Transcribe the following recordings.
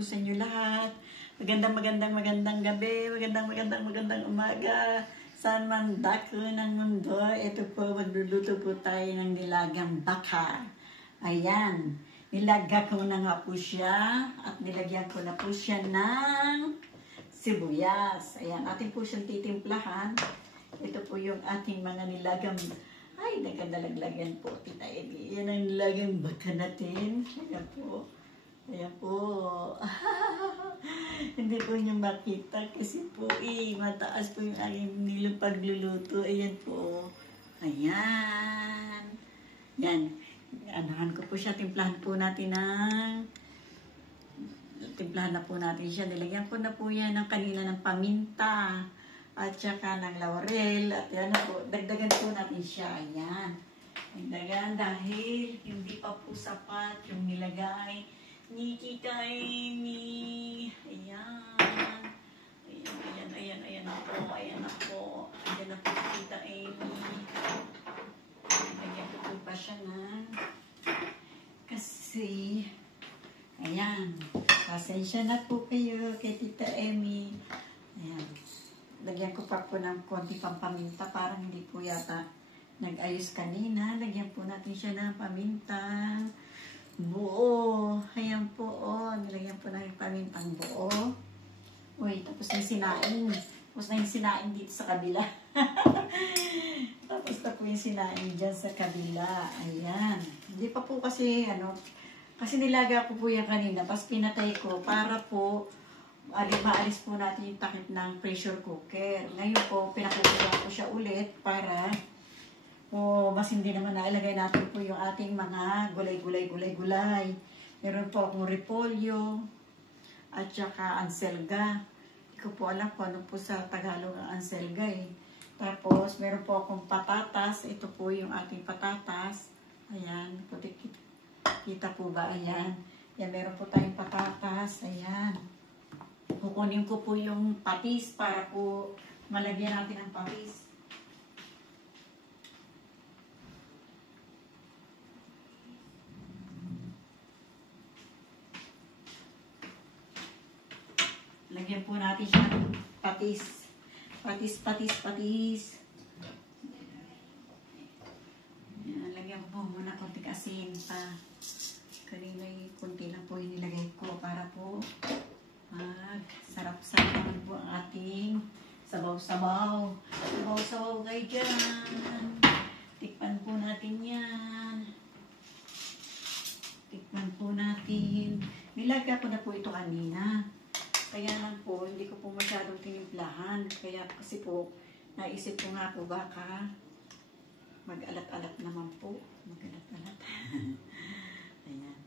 po sa inyo lahat. Magandang gabi, magandang umaga. Saan man dako ng mundo, ito po, magluluto po tayo ng nilagang baka. Ayan, nilaga ko na nga po siya at nilagyan ko na po siya ng sibuyas. Ayan, atin po siyang titimplahan. Ito po yung ating mga nilagang, ay, nagkadalaglagan po, Tita Edi. Yan ang nilagang baka natin. Ayan po. Ayan po. Hindi po niyo makita kasi po mataas po yung aking pagluluto. Ayan po. Ayan. Yan. Anahan ko po siya. Timplahan po natin timplahan na po natin siya. Nilagyan ko na po yan ng kanina ng paminta at saka ng laurel. At yan po. Dagdagan po natin siya. Ayan. Dagdagan dahil hindi pa po sapat yung nilagay ni Tita Amy. Ayan. Ayan na po. Ayan na po Tita Amy. Lagyan ko po pa siya na. Kasi, ayan. Pasensya na po kayo kay Tita Amy. Ayan. Lagyan ko pa po ng konti pang paminta. Parang hindi po yata nag-ayos kanina. Lagyan po natin siya ng paminta. Buo. Ayan po, nilagyan po na yung pamintang buo. Uy, tapos na yung sinaing. Tapos na yung sinaing dito sa kabila. Tapos na po yung sinaing dyan sa kabila. Ayan. Hindi pa po kasi, kasi nilaga ko po yan kanina. Tapos pinatay ko para po, maalis po natin yung takip ng pressure cooker. Ngayon po, pinakukuha ko siya ulit para mas hindi naman nailagay natin po yung ating mga gulay. Meron po akong repolyo at saka anselga. Hindi ko po alam kung ano po sa Tagalog ang anselga eh. Tapos meron po akong patatas. Ito po yung ating patatas. Ayan. Kita po ba? Ayan. Yan, meron po tayong patatas. Ayan. Kukunin ko po yung patis para po malagyan natin ang patis. Lagyan po natin siya ng patis. Patis. Yan, lagyan po muna konting asin pa. Kanina yung konti lang po yung nilagay ko para po sarap-sarap po ang ating sabaw-sabaw. Sabaw-sabaw kayo dyan. Tikman po natin yan. Nilaga ko na po ito kanina. Kaya lang po, hindi ko po masyadong tinimplahan. Kaya kasi po, naisip ko nga po baka mag-alat-alat naman po. Mag-alat-alat. Ayan.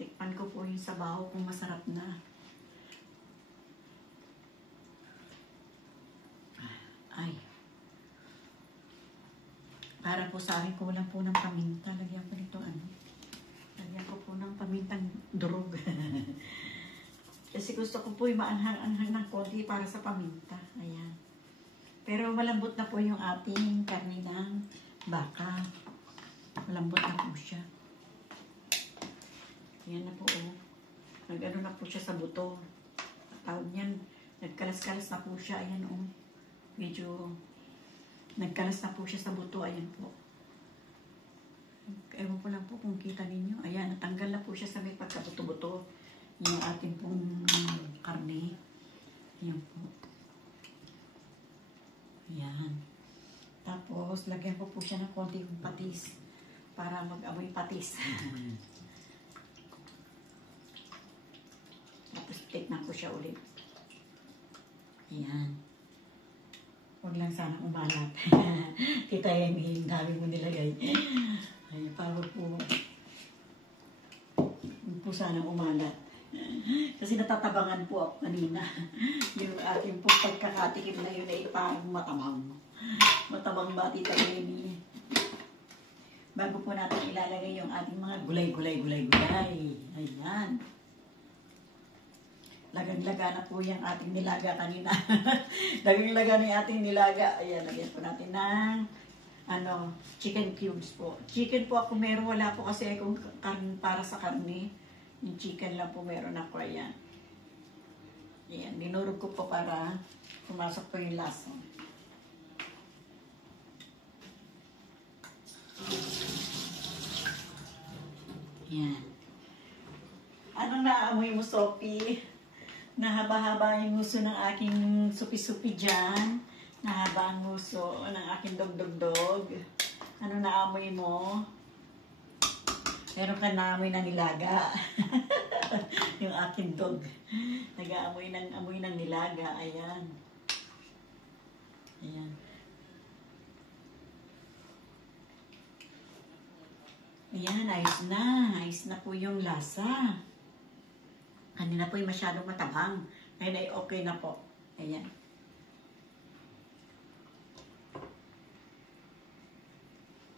Tikpan ko po yung sabaw kung masarap na. Ay. Para po sa akin, kulang po ng paminta. Lagyan ko nito Lagyan ko po ng pamintang durog. Kasi gusto ko po yung maanghang-anghang ng konti para sa paminta. Ayan. Pero malambot na po yung ating karne ng baka. Malambot na po siya. Ayan na po. Nag-ano na po siya sa buto. Tawag niyan. Nagkalas-kalas na po siya. Ayan medyo nagkalas na po siya sa buto. Ayan po. Ewan ko lang po kung kita ninyo. Ayan, natanggal na po siya sa may pagkabuto-buto. Yung ating pong karne. Ayan po. Ayan. Tapos, lagyan ko po siya ng konti yung patis. Para mag-amoy patis. Tapos, tignan ko siya ulit. Ayan. Huwag lang sana umalat. Kita yung dami mo nilagay. Ay, pawag po. Huwag po sana umalat. Kasi natatabangan po ako kanina. Yung ating po pagkakatikim na yun ay parang matamang. Matamang ba, Tita Amy? Bago po natin ilalagay yung ating mga gulay. Ayan. Lagang-laga na po yung ating nilaga kanina. Lagang-laga na yung ating nilaga. Ayan, lagyan po natin ng chicken cubes po. Chicken po ako meron, wala po kasi akong karne para sa karne. Yung chicken lang po meron ako, ayan. Ayan, dinurog ko po para pumasok po yung lasa. Ayan. Anong naamoy mo, Sophie? Nahaba-haba yung nguso ng aking supi-supi dyan. Nahaba ang nguso ng aking dog-dog-dog. Anong naamoy mo? Meron ka naamoy ng nilaga. Yung aking dog. Nag-aamoy ng nilaga. Ayan. Ayan. Ayan, ayos na. Ayos na po yung lasa. Kanina po yung masyadong matabang. Ngayon ay okay na po. Ayan.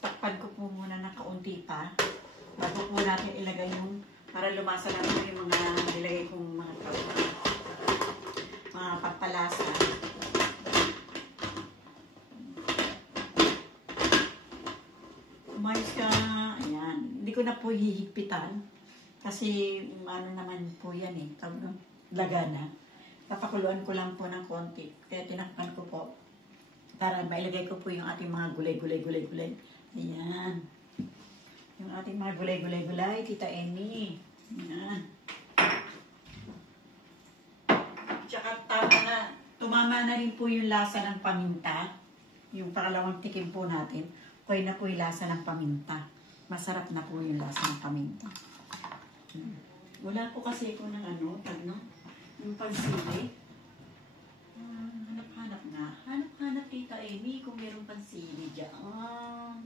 Takpan ko po muna ng kaunti pa. Bago po natin ilagay yung, para lumasa lang po yung mga nilagay kong mga pampalasa. Umayos ka. Ayan. Hindi ko na po hihigpitan. Kasi ano naman po yan eh. Lagana. Papakuluan ko lang po ng konti. Kaya tinakpan ko po. Para mailagay ko po yung ating mga gulay. Ayan. Yung ating mga gulay, Tita Amy. Ayan. Tsaka tumama na rin po yung lasa ng paminta. Yung pangalawang tikim po natin. Okay na po yung lasa ng paminta. Masarap na po yung lasa ng paminta. Wala po kasi ako ng yung pansili. Hanap-hanap na. Hanap-hanap, Tita Amy, kung mayroong pansili dyan.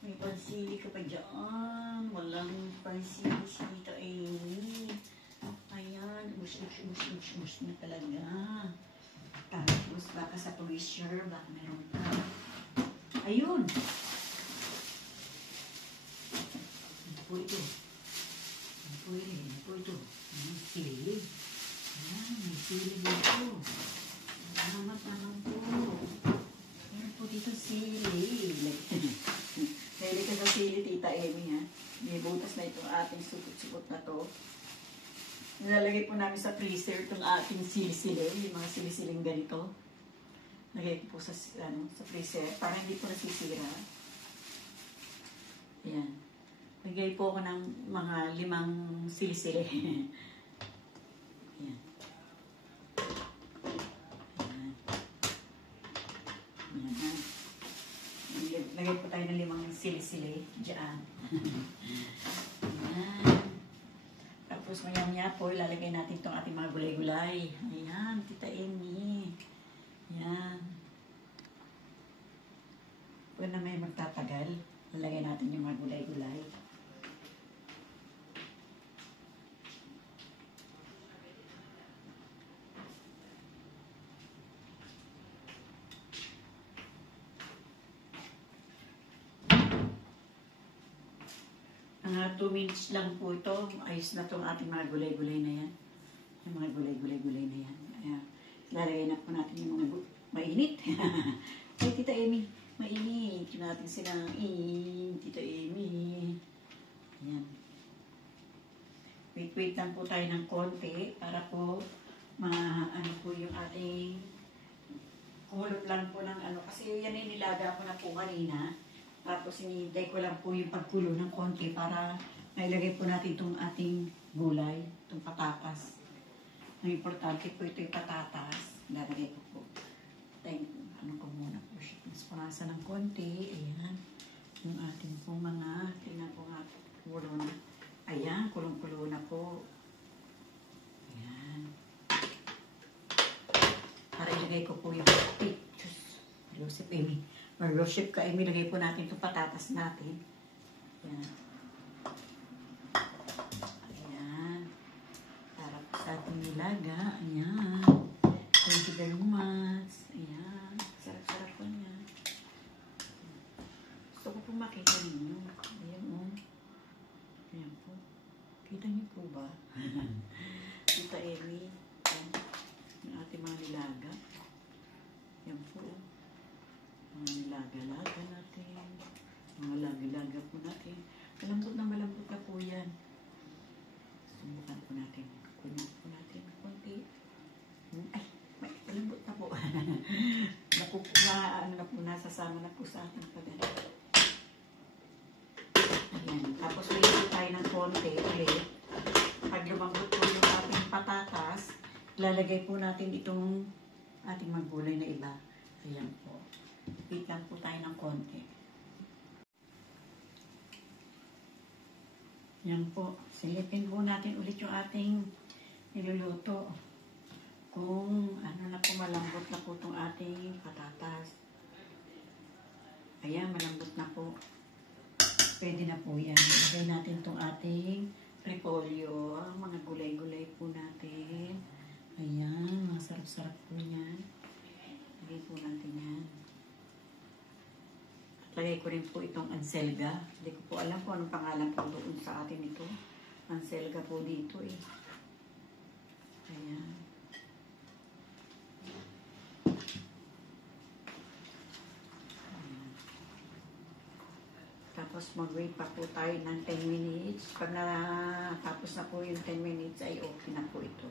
May pansili ka pa dyan. Walang pansili si Tita Amy. Ayan, mus na talaga. Tapos baka sa freezer, baka meron pa. Ayun! Ano po ito? Ano po ito? Sili. Ayan, may sili dito. Salamat naman po. Ayan po dito sili. Dahil ka sa sili, Tita Amy, ha? May butas na itong ating supot-supot na to. Nilalagay po namin sa freezer itong ating sili-sili, yung mga sili-siling ganito. Lagay ko po sa freezer para hindi po nasisira. Ayan. Lagay po ako ng mga 5 sili-sili. Ayan. Ayan. Ayan. Lagay po tayo ng 5 sili-sili dyan. Ayan. Tapos maya-maya po, ilalagay natin itong ating mga gulay-gulay. Ayan, Tita Amy. Ayan. Pag na may magtatagal, lalagay natin yung mga gulay-gulay. Mga 2 minutes lang po ito. Ayos na itong ating mga gulay-gulay na yan. Yung mga gulay-gulay na yan. Ayan. Lalagay na po natin yung mga mainit. Ay, Tita Amy, mainit. Yung natin sinaing, Tita Amy. Ayan. Wait lang po tayo ng konti para po po yung ating kulot lang po ng kasi yan ay nilaga ko na po kanina. Tapos hinihintay ko lang po yung pagkulo ng konti para nailagay po natin itong ating gulay, itong patatas. Ang importante po ito yung patatas. Lalagay ko po. Ko muna po siya. Mas panasa ng konti. Ayan. Yung ating po tingnan ko nga, kulo na. Ayan, kulong-kulo na po. Ayan. Para ilagay ko po yung Joseph Amy. Worship ka, ilagay po natin itong patatas natin. Ayan. Ayan. Para po sa ating nilaga. Ayan. Thank you very much. Ayan. Sarap-sarap po niya. Gusto ko po makita ninyo. Ayan o. Ayan po. Kita niyo po ba? Tita Amy. Ayan. Yung ating mga nilaga. Ayan po. Mga nilaga-laga natin. Mga laga-laga po natin. Malambot na po yan. So, kasama na po sa ating pagano. Ayan. Tapos ulit tayo ng konti ulit. Pag lumambot po yung ating patatas, lalagay po natin itong ating maggulay na iba. Ayan po. Wait lang po tayo ng konti. Yan po. Silipin po natin ulit yung ating niluluto. Kung ano na po, malambot na po itong ating patatas. Ayan, malambot na po. Pwede na po yan. Ilagay natin itong ating repolyo. Mga gulay-gulay po natin. Ayan, masarap-sarap po yan. Lagay po natin yan. Lagay ko rin po itong anselga. Hindi ko po alam kung anong pangalan po doon sa atin ito. Anselga po dito eh. Ayan. Ayan. Tapos mag-wait pa po tayo ng 10 minutes. Pag natapos na po yung 10 minutes ay okay na po ito.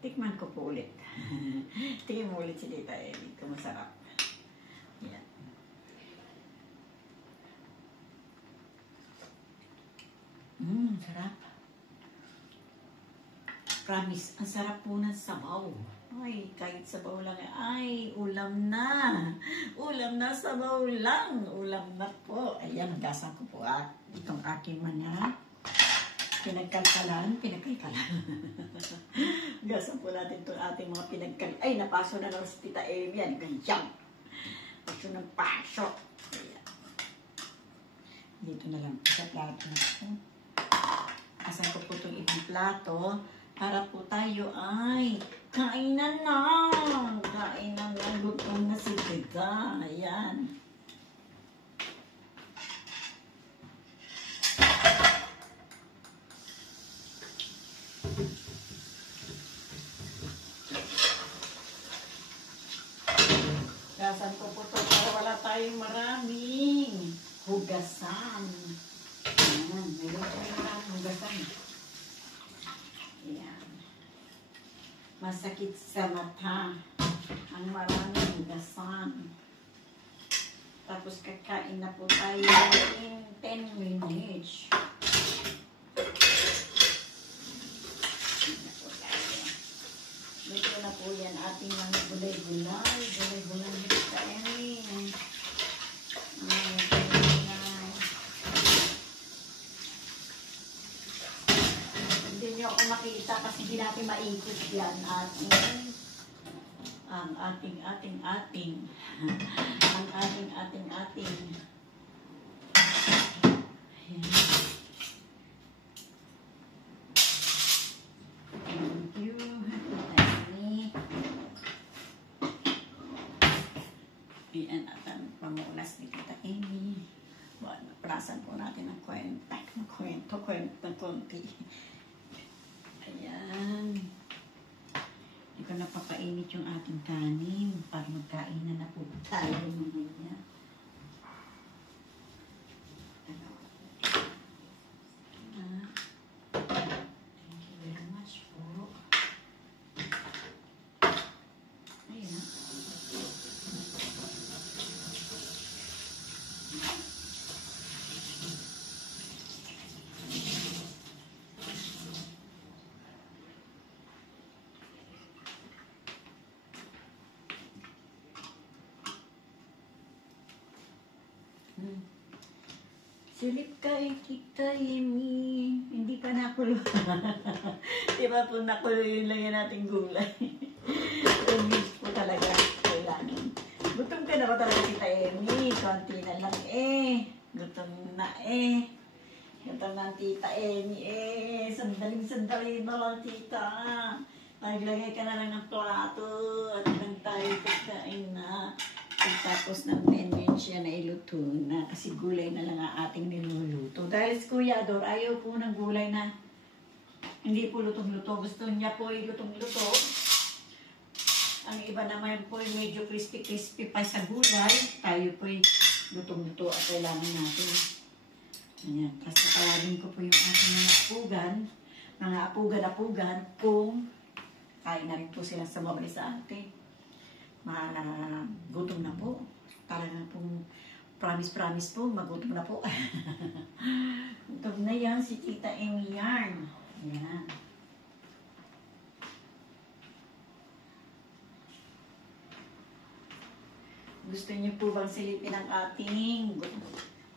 Tikman ko po ulit. Tingin mo ulit si Tita Ellie kung masarap. Yan. Sarap. Promise, ang sarap po ng sabaw. Ay, kahit sabaw lang. Ay, ulam na. Ulam na, sabaw lang. Ulam na po. Ayan, gasan ko po itong aking mga pinagkalkalan. Gasan po natin itong ating mga pinagkalkalan. Ay, napaso na lang si Tita Amy. Yan, ganyan. Paso ng paso. Ayan. Dito na lang sa plato na ito. Asan ko po itong ibang plato para po tayo ay kainan na. Kainan na. Lutong na si Tita. Ayan. Gasan ko po ito para wala tayong maraming hugasan. Ayan, mayroon tayong maraming hugasan. Ayan. Masakit sa mata ang maraming hugasan. Tapos kakain na po tayo in 10 minutes. Dito na po yan ating mga gulay-gulay. Gulay-gulay ni Tita Amy. Hindi niyo ako makita kasi hindi natin maikot yan. Ang ating. Ayan. Thank you. Ayan, at ang pamulas ni Tita Amy. Naprasan po natin ang kwento ng konti. Ayan. Hindi ko napapainit yung ating kanin para magkainan na po tayo mamaya. Thank you very much po. Ayan. Silip kay Tita Amy. Hindi pa nakulo. Di ba po nakulo yun lang yan nating gulay. Mix po talaga. Kailangan. Gutom ka na ba talaga Tita Amy? Konti na lang eh. Gutom na eh. Gutom na Tita Amy eh. Sandaling-sandali na lang Tita. Naglagay ka na lang ng plato at nang tayo pagkain na. Tapos ng 10 minutes yan na iluto na kasi gulay na lang ang ating niluluto. Dahil si Kuya Ador, ayaw po ng gulay na hindi po lutong-luto. Gusto niya po ay lutong-luto. Ang iba naman po ay medyo crispy-crispy pa sa gulay. Tayo po ay lutong-luto at kailangan natin. Ayan. Tapos nakawagin ko po yung ating mga apugan kung kain na rin po sila sa mabali sa atin. Gutom na po. Talagang pong promise po, magutom na po. Gutom na yan si Tita Amy Yarn. Ayan. Gusto niyo po bang silipin ang ating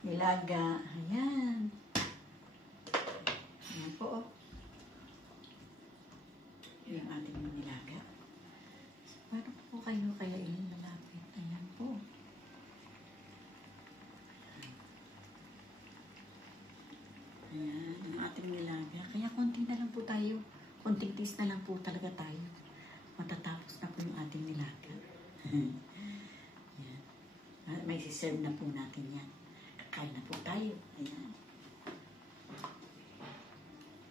nilaga? Ayan. Ayan po. Yung ating nilaga. Paano po kayo kaya ilang malapit? Ayan po. Ayan, yung ating nilaga. Kaya konti na lang po tayo. Konting taste na lang po talaga tayo. Matatapos na po yung ating nilaga. May siserve na po natin yan. Kakain na po tayo. Ayan.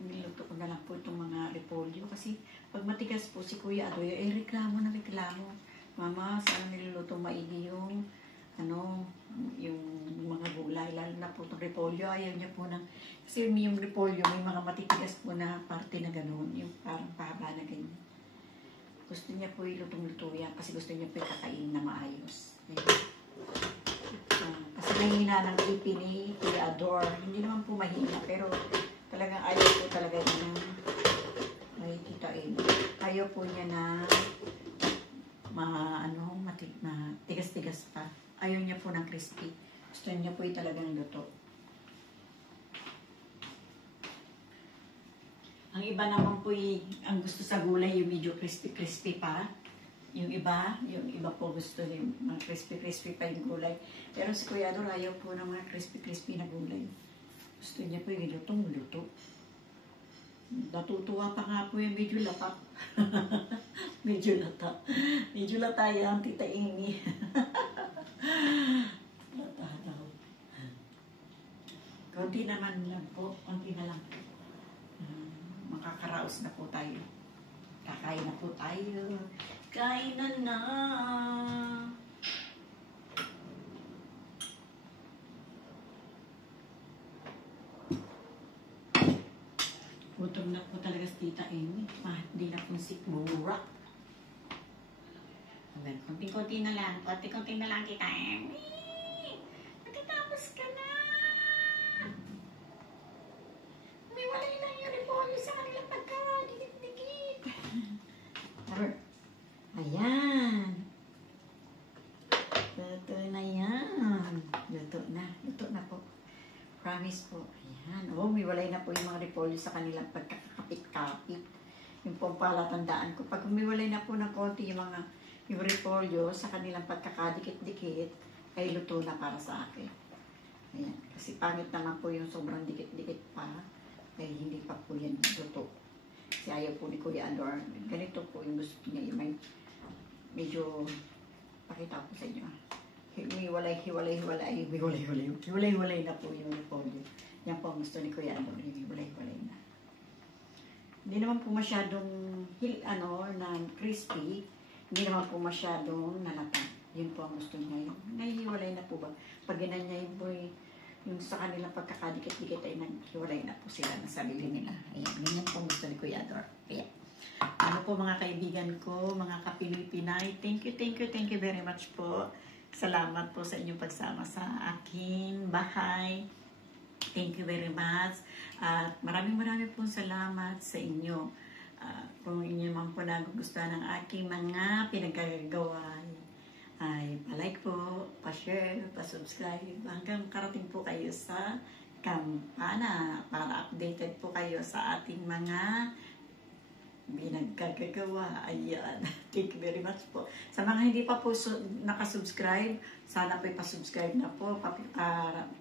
Niluto ko na lang po itong mga repolyo kasi pag matigas po si Kuya Adoy, reklamo na reklamo. Mama, saan niluluto maigi yung yung mga gulay, lalo na po itong repolyo. Ayaw niya po ng, kasi yung repolyo, may mga matitigas po na parte na gano'n, yung parang pahaba na ganyan. Gusto niya po ilutong-luto yan kasi gusto niya po kakain na maayos. Ayan. Kasi mahina ng ipin ni Kuya Ador. Hindi naman po mahina, pero talagang ayaw po talaga niya na makikitain. Ayaw po niya na tigas-tigas pa. Ayaw niya po ng crispy. Gusto niya po talagang luto. Ang iba naman po ang gusto sa gulay yung medyo crispy-crispy pa. Yung iba po gusto yung mga crispy pa yung gulay. Pero si Kuya Ador ayaw po ng mga crispy na gulay. Gusto niya po yung lutong-luto. Natutuwa pa nga po yung medyo lata. Medyo lata yan, Tita Amy. Lata daw. Konti naman lang po. Konti na lang. Makakaraos na po tayo. Kakain na po tayo. Kainan na. Gutom na po talaga si Tita Amy. Hindi na po sikmura. Konting-konti na lang. Konting-konti na lang, Tita Amy. Matatapos ka na. Umiwalay lang yung repolyo sa kanilang pagka-dikit-dikit. Ayan. Luto na yan. Luto na po. Promise po. Ayan. Umiwalay na po yung mga repolyo sa kanilang pagkakapit-kapit. Yung pong palatandaan ko. Pag umiwalay na po ng konti yung repolyo sa kanilang pagkakadikit-dikit, ay luto na para sa akin. Ayan. Kasi pangit naman po yung sobrang dikit-dikit pa. Ay hindi pa po yan luto. Kasi ayaw po ni Kuya Ador. Ganito po yung gusto niya. Yung may medyo, pakita ko sa inyo. Hiwalay na po yung repolyo. Yan po ang gusto ni Kuya Ador. Hiwalay na. Hindi naman po masyadong na crispy. Hindi naman po masyadong nalata. Yun po ang gusto niya. Nahihiwalay na po ba? Pag ginanyan po yung sa kanilang pagkakadikit-dikit ay naghiwalay na po sila ng sarili nila. Ayan, ganyan po gusto ni Kuya Ador. Ayan. Ano po mga kaibigan ko, mga kapinoy-pinay, thank you very much po. Salamat po sa inyong pagsama sa aking bahay. Thank you very much. At maraming po salamat sa inyo. Kung inyo man po nagugustuhan ng aking mga pinagkagawa, ay pa-like po, pa-share, pa-subscribe, hanggang karating po kayo sa kampana para updated po kayo sa ating mga pinagkagagawa. Ayan. Thank you very much po. Sa mga hindi pa po nakasubscribe, sana po ipasubscribe na po,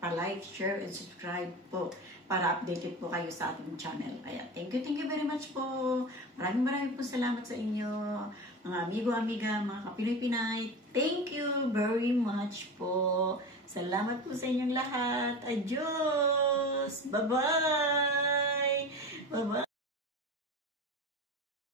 pa-like, share, and subscribe po para updated po kayo sa ating channel. Ayan. Thank you very much po. Maraming po salamat sa inyo, mga amigo-amiga, mga kapinoy-pinay. Thank you very much po. Salamat po sa inyong lahat. Adios! Bye-bye! Bye-bye!